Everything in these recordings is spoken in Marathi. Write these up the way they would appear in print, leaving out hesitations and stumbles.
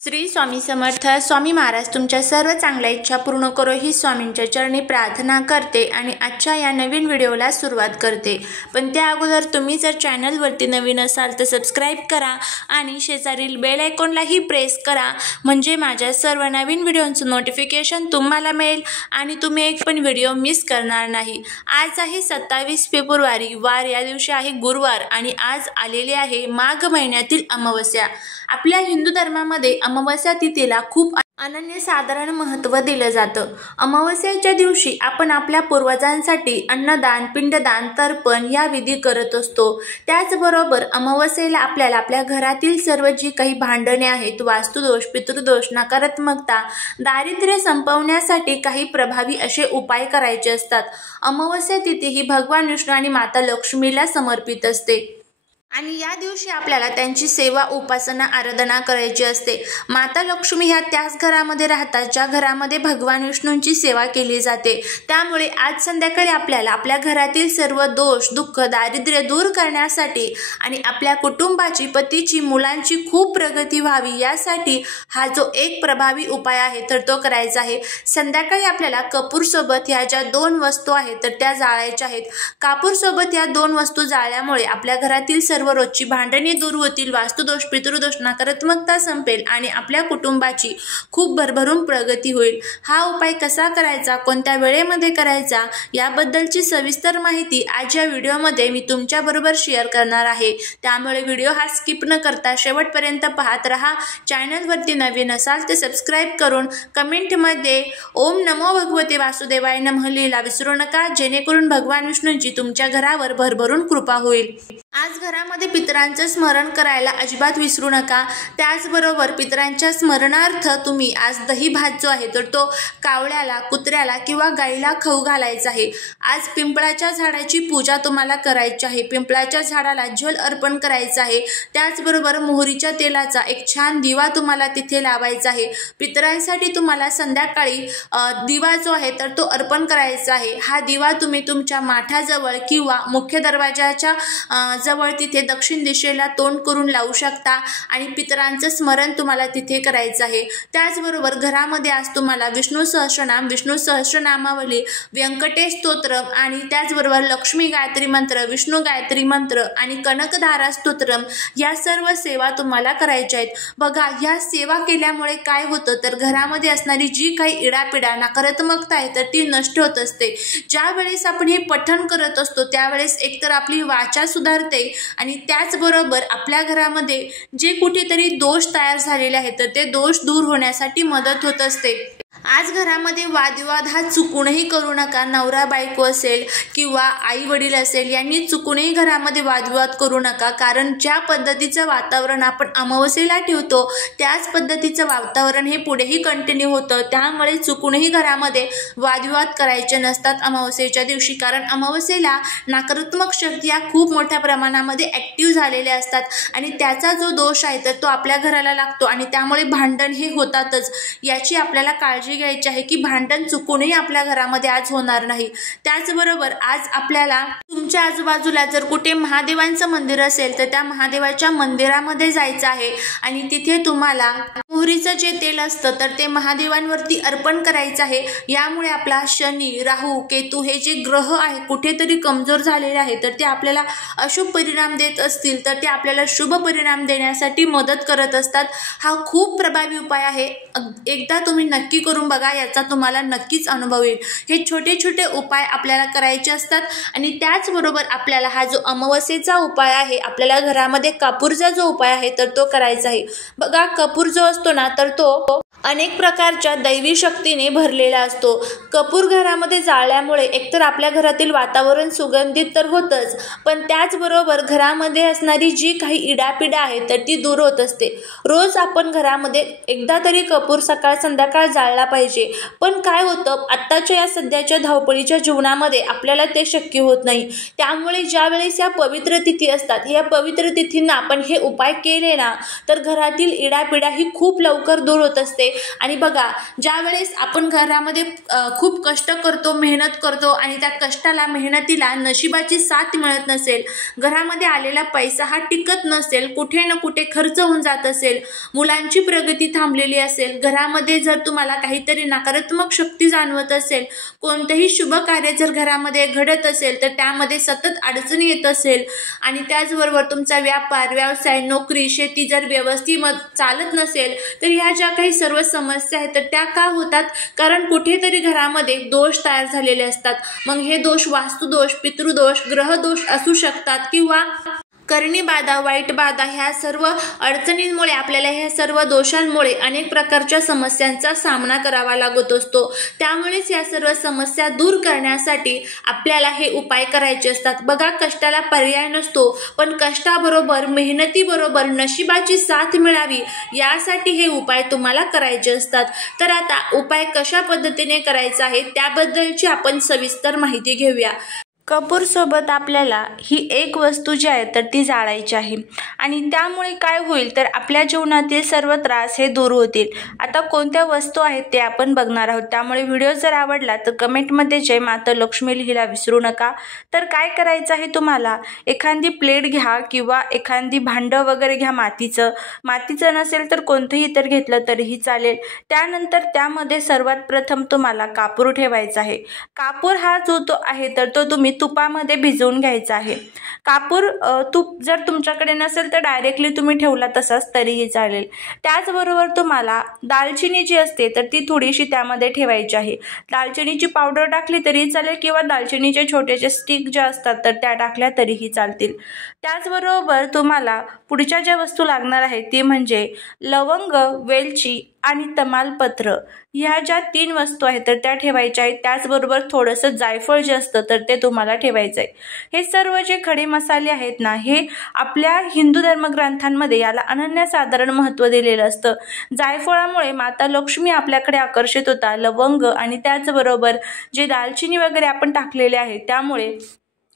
श्री स्वामी समर्थ. स्वामी महाराज तुमच्या सर्व चांगल्या इच्छा पूर्ण करो ही स्वामींच्या चरणी प्रार्थना करते आणि आजच्या या नवीन व्हिडिओला सुरुवात करते. पण त्या अगोदर तुम्ही जर चॅनलवरती नवीन असाल तर सबस्क्राईब करा आणि शेजारील बेल आयकॉनलाही प्रेस करा, म्हणजे माझ्या सर्व नवीन व्हिडिओंचं नोटिफिकेशन तुम्हाला मिळेल आणि तुम्ही एक पण व्हिडिओ मिस करणार नाही. आज आहे 27 फेब्रुवारी, वार या दिवशी आहे गुरुवार आणि आज आलेले आहे माघ महिन्यातील अमावस्या. आपल्या हिंदू धर्मामध्ये अमावस्या तिथीला खूप अनन्यसाधारण महत्त्व दिलं जातं. अमावस्येच्या दिवशी आपण आपल्या पूर्वजांसाठी अन्नदान, पिंडदान, तर्पण या विधी करत असतो. त्याचबरोबर अमावस्येला आपल्याला आपल्या घरातील सर्व जी काही भांडणे आहेत, वास्तुदोष, पितृदोष, नकारात्मकता, दारिद्र्य संपवण्यासाठी काही प्रभावी असे उपाय करायचे असतात. अमावस्या तिथी ही भगवान विष्णू आणि माता लक्ष्मीला समर्पित असते आणि या दिवशी आपल्याला त्यांची सेवा, उपासना, आराधना करायची असते. माता लक्ष्मी ह्या त्याच घरामध्ये राहतात ज्या घरामध्ये भगवान विष्णूंची सेवा केली जाते. त्यामुळे आज संध्याकाळी आपल्याला आपल्या घरातील सर्व दोष, दुःख, दारिद्र्य दूर करण्यासाठी आणि आपल्या कुटुंबाची, पतीची, मुलांची खूप प्रगती व्हावी यासाठी हा जो एक प्रभावी उपाय आहे तर तो करायचा आहे. संध्याकाळी आपल्याला कपूरसोबत ह्या ज्या 2 वस्तू आहेत तर त्या जाळायच्या आहेत. कापूरसोबत या 2 वस्तू जाळल्यामुळे आपल्या घरातील सर्व रोजची भांडणे दूर होतील, वास्तुदोष, पितृदोष, नकारात्मकता संपेल आणि आपल्या कुटुंबाची खूप भरभरून प्रगती होईल. हा उपाय कसा करायचा, कोणत्या वेळेमध्ये करायचा याबद्दलची सविस्तर माहिती आज या व्हिडिओमध्ये मी तुमच्या बरोबर शेअर करणार आहे. त्यामुळे व्हिडिओ हा स्किप न करता शेवटपर्यंत पाहत रहा. चॅनलवरती नवीन असाल तर सबस्क्राईब करून कमेंटमध्ये ओम नमो भगवते वासुदेवाय नमः लिहायला विसरू नका, जेणेकरून भगवान विष्णूंची तुमच्या घरावर भरभरून कृपा होईल. आज घरामध्ये पितरांचं स्मरण करायला अजिबात विसरू नका. त्याचबरोबर पितरांच्या स्मरणार्थ तुम्ही आज दही भात जो आहे तर तो कावळ्याला, कुत्र्याला किंवा गाईला खाऊ घालायचा आहे. आज पिंपळाच्या झाडाची पूजा तुम्हाला करायची आहे. पिंपळाच्या झाडाला जल अर्पण करायचं आहे. त्याचबरोबर मोहरीच्या तेलाचा एक छान दिवा तुम्हाला तिथे लावायचा आहे. पितरांसाठी तुम्हाला संध्याकाळी दिवा जो आहे तर तो अर्पण करायचा आहे. हा दिवा तुम्ही तुमच्या माठाजवळ किंवा मुख्य दरवाजाच्या जवळ तिथे दक्षिण दिशेला तोंड करून लावू शकता आणि पितरांचं स्मरण तुम्हाला तिथे करायचं आहे. त्याचबरोबर घरामध्ये आज तुम्हाला विष्णू सहस्रनाम, विष्णू सहस्रनामावली, व्यंकटेश स्तोत्र आणि त्याचबरोबर लक्ष्मी गायत्री मंत्र, विष्णू गायत्री मंत्र आणि कनकधारा स्तोत्रम या सर्व सेवा तुम्हाला करायच्या आहेत. बघा, या सेवा केल्यामुळे काय होतं तर घरामध्ये असणारी जी काही इडापिडा, नकारात्मकता आहे तर ती नष्ट होत असते. ज्या वेळेस आपण हे पठण करत असतो त्यावेळेस एकतर आपली वाचा सुधारते आणि त्याचबरोबर आपल्या घरामध्ये जे कुठेतरी दोष तयार झालेले आहेत तर ते दोष दूर होण्यासाठी मदत होत असते. आज घरामध्ये वादविवाद हा चुकूनही करू नका. नवरा बायको असेल किंवा आई वडील असेल यांनी चुकूनही घरामध्ये वादविवाद करू नका, कारण ज्या पद्धतीचं वातावरण आपण अमावस्येला ठेवतो त्याच पद्धतीचं वातावरण हे पुढेही कंटिन्यू होतं. त्यामुळे चुकूनही घरामध्ये वादविवाद करायचे नसतात अमावस्येच्या दिवशी, कारण अमावस्येला नकारात्मक शक्ती या खूप मोठ्या प्रमाणामध्ये ॲक्टिव्ह झालेल्या असतात आणि त्याचा जो दोष आहे तर तो आपल्या घराला लागतो आणि त्यामुळे भांडण हे होतातच. याची आपल्याला काळजी घ्यायची आहे की भांडण चुकूनही आपल्या घरामध्ये आज होणार नाही. त्याचबरोबर आज आपल्याला तुमच्या आजूबाजूला जर कुठे महादेवांचं मंदिर असेल तर त्या महादेवाच्या मंदिरामध्ये जायचं आहे आणि तिथे तुम्हाला मोहरीचं जे तेल असतं तर ते महादेवांवरती अर्पण करायचं आहे. यामुळे आपला शनी, राहू, केतू हे जे ग्रह आहे कुठेतरी कमजोर झालेले आहे तर ते आपल्याला अशुभ परिणाम देत असतील तर ते आपल्याला शुभ परिणाम देण्यासाठी मदत करत असतात. हा खूप प्रभावी उपाय आहे. एकदा तुम्ही नक्की करून बघा, याचा तुम्हाला नक्कीच अनुभव येईल. हे छोटे छोटे उपाय आपल्याला करायचे असतात आणि त्याचबरोबर आपल्याला हा जो अमावस्येचा उपाय आहे, आपल्याला घरामध्ये कापूरचा जो उपाय आहे तर तो करायचा आहे. बघा, कपूर जो असतो ना तर तो अनेक प्रकारच्या दैवी शक्तीने भरलेला असतो. कपूर घरामध्ये जाळल्यामुळे एकतर आपल्या घरातील वातावरण सुगंधित तर होतच, पण त्याचबरोबर घरामध्ये असणारी जी काही इडापिडा आहे तर ती दूर होत असते. रोज आपण घरामध्ये एकदा तरी कपूर सकाळ संध्याकाळ जाळला पाहिजे. पण काय होतं, आत्ताच्या या सध्याच्या धावपळीच्या जीवनामध्ये आपल्याला ते शक्य होत नाही. त्यामुळे ज्या वेळेस या पवित्र तिथी असतात, या पवित्र तिथींना आपण हे उपाय केले ना तर घरातील इडापिडा ही खूप लवकर दूर होत असते होते। आणि बघा, ज्यावेळेस आपण घरामध्ये खूप कष्ट करतो, मेहनत करतो आणि त्या कष्टाला, मेहनतीला नशिबाची साथ मिळत नसेल, घरामध्ये आलेला पैसा हा टिकत नसेल, कुठे ना कुठे खर्च होऊन जात असेल, मुलांची प्रगती थांबलेली असेल, घरामध्ये जर तुम्हाला काहीतरी नकारात्मक शक्ती जाणवत असेल, कोणतेही शुभ कार्य जर घरामध्ये घडत असेल तर त्यामध्ये सतत अडचणी येत असेल आणि त्याचबरोबर तुमचा व्यापार, व्यवसाय, नोकरी, शेती जर व्यवस्थित चालत नसेल, तर ह्या ज्या काही सर्व समस्या आहेत तर त्या का होतात? कारण कुठेतरी घरामध्ये दोष तयार झालेले असतात। मग हे दोष वास्तुदोष, पितृदोष, ग्रहदोष असू शकतात किंवा करणी बाधा, वाईट बाधा, ह्या सर्व अडचणींमुळे आपल्याला ह्या सर्व दोषांमुळे अनेक प्रकारच्या समस्यांचा सामना करावा लागत असतो। त्यामुळेच या सर्व समस्या दूर करण्यासाठी आपल्याला हे उपाय करायचे असतात। बघा, कष्टाला पर्याय नसतो, पण कष्टाबरोबर, मेहनतीबरोबर नशिबाची साथ मिळावी यासाठी हे उपाय तुम्हाला करायचे असतात। तर आता उपाय कशा पद्धतीने करायचा आहे त्याबद्दलची आपण सविस्तर माहिती घेऊया। कपूर सोबत आपल्याला ही एक वस्तू जी आहे तर ती जाळायची आहे आणि त्यामुळे काय होईल तर आपल्या जीवनातील सर्व त्रास हे दूर होतील। आता कोणत्या वस्तू आहेत ते आपण बघणार आहोत, त्यामुळे व्हिडिओ जर आवडला तर कमेंटमध्ये जय माता लक्ष्मी लिहायला विसरू नका। तर काय करायचं आहे, तुम्हाला एखादी प्लेट घ्या किंवा एखादी भांडं वगैरे घ्या, मातीचं नसेल तर कोणतंही इतर घेतलं तरीही चालेल। त्यानंतर त्यामध्ये सर्वात प्रथम तुम्हाला कापूर ठेवायचा आहे। कापूर हा जो आहे तर तो तुम्ही तुपामध्ये भिजवून घ्यायचा आहे। कापूर तूप जर तुमच्याकडे नसेल तर डायरेक्टली तुम्ही ठेवला तसाच तरीही चालेल। त्याचबरोबर तुम्हाला दालचिनी जी असते तर ती थोडीशी त्यामध्ये ठेवायची आहे। दालचिनीची पावडर टाकली तरीही चालेल किंवा दालचिनीचे छोटेसे स्टिक ज्या असतात तर त्या टाकल्या तरीही चालतील। त्याचबरोबर तुम्हाला पुढच्या ज्या वस्तू लागणार आहेत ती म्हणजे लवंग, वेलची आणि तमालपत्र, ह्या ज्या 3 वस्तू आहेत तर त्या ठेवायच्या आहेत। त्याचबरोबर थोडंसं जायफळ जे असतं तर ते तुम्हाला ठेवायचं आहे। हे सर्व जे खडे मसाले आहेत ना, हे आपल्या हिंदू धर्मग्रंथांमध्ये याला अनन्यसाधारण महत्त्व दिलेलं असतं। जायफळामुळे माता लक्ष्मी आपल्याकडे आकर्षित होता, लवंग आणि त्याचबरोबर जे दालचिनी वगैरे आपण टाकलेले आहे त्यामुळे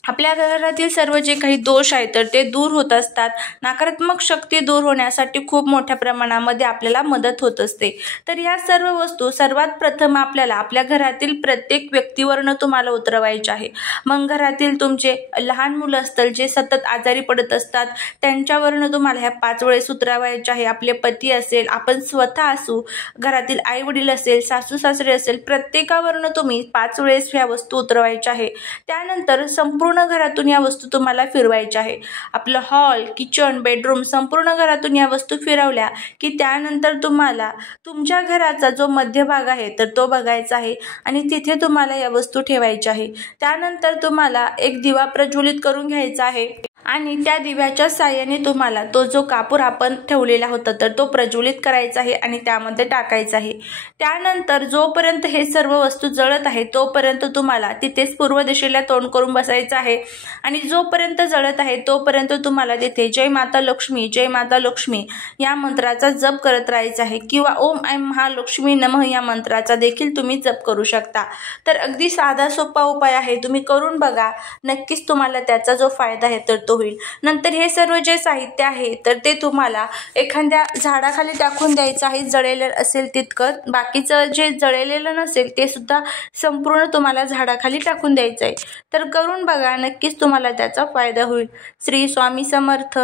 आपल्या घरातील सर्व जे काही दोष आहेत तर ते दूर होत असतात। नकारात्मक शक्ती दूर होण्यासाठी खूप मोठ्या प्रमाणामध्ये आपल्याला मदत होत असते। तर ह्या सर्व वस्तू सर्वात प्रथम आपल्याला आपल्या घरातील प्रत्येक व्यक्तीवरनं तुम्हाला उतरवायचे आहे। मग घरातील तुमचे लहान मुलं असतील जे सतत आजारी पडत असतात त्यांच्यावरनं तुम्हाला ह्या 5 वेळेस उतरवायचे आहे। आपले पती असेल, आपण स्वतः असू, घरातील आई वडील असेल, सासू सासरे असेल, प्रत्येकावरनं तुम्ही 5 वेळेस ह्या वस्तू उतरवायच्या आहे। त्यानंतर संपूर्ण घरातून या वस्तू तुम्हाला फिरवायच्या आहे। आपलं हॉल, किचन, बेडरूम संपूर्ण घरातून या वस्तू फिरवल्या की त्यानंतर तुम्हाला तुमच्या घराचा जो मध्यभाग आहे तर तो बघायचा आहे आणि तिथे तुम्हाला या वस्तू ठेवायच्या आहे। त्यानंतर तुम्हाला एक दिवा प्रज्वलित करून घ्यायचा आहे आणि त्या दिव्याच्या साहाय्याने तुम्हाला तो जो कापूर आपण ठेवलेला होता तर तो प्रज्वलित करायचा आहे आणि त्यामध्ये टाकायचा आहे। त्यानंतर जोपर्यंत हे सर्व वस्तू जळत आहे तोपर्यंत तुम्हाला तिथेच पूर्व दिशेला तोंड करून बसायचं आहे आणि जोपर्यंत जळत आहे तोपर्यंत तुम्हाला तिथे जय माता लक्ष्मी, जय माता लक्ष्मी या मंत्राचा जप करत राहायचा आहे किंवा ओम ऐं महालक्ष्मी नमः या मंत्राचा देखील तुम्ही जप करू शकता। तर अगदी साधा सोपा उपाय आहे, तुम्ही करून बघा, नक्कीच तुम्हाला त्याचा जो फायदा आहे तर होईल। नंतर हे सर्व जे साहित्य आहे तर ते तुम्हाला एखाद्या झाडाखाली टाकून द्यायचं आहे, जळलेलं असेल तितकं, बाकीचं जे जळलेलं नसेल ते सुद्धा संपूर्ण तुम्हाला झाडाखाली टाकून द्यायचं आहे। तर करून बघा, नक्कीच तुम्हाला त्याचा फायदा होईल। श्री स्वामी समर्थ।